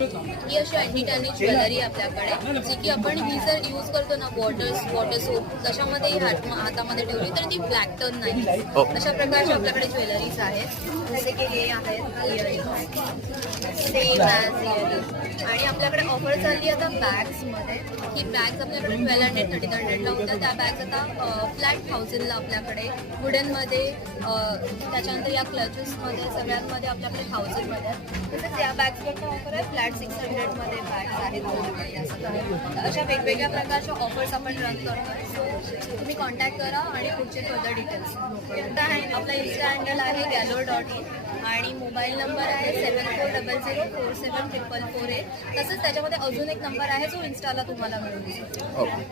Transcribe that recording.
ही अशी anti टॅनिश jewellery आपल्याकडे, जी की आपण ही जर यूज करतो ना वॉटर सोप तशामध्ये हातामध्ये ठेवली तर ती ब्लॅक टर्न नाही. अशा प्रकारच्या आपल्याकडे ज्वेलरीज आहेत, जसे की हे आहेत इयरिंग सेम ॲज इयरिंग. आणि आपल्याकडे ऑफर चालली आता बॅग्समध्ये. ही बॅग्स आपल्याकडे 1200 1300ला होत्या, त्या बॅग्स आता फ्लॅट 1000ला आपल्याकडे वुडनमध्ये, त्याच्यानंतर या क्लचेसमध्ये सगळ्यांमध्ये आपल्याकडे 1000मध्ये आहेत. तसेच या बॅग्सवरचा ऑफर आहे फ्लॅट 600मध्ये बॅग्स आहेत आपल्याकडे. असं अशा वेगवेगळ्या प्रकारच्या ऑफर्स आपण रन करतोय. सो तुम्ही कॉन्टॅक्ट करा आणि पुढचे फर्दर डिटेल्स. आपला इन्स्टा हँडल आहे gallo.in आणि मोबाईल नंबर आहे 7400474448. तसंच त्याच्यामध्ये अजून एक नंबर आहे जो इन्स्टाला तुम्हाला मिळून. ओके.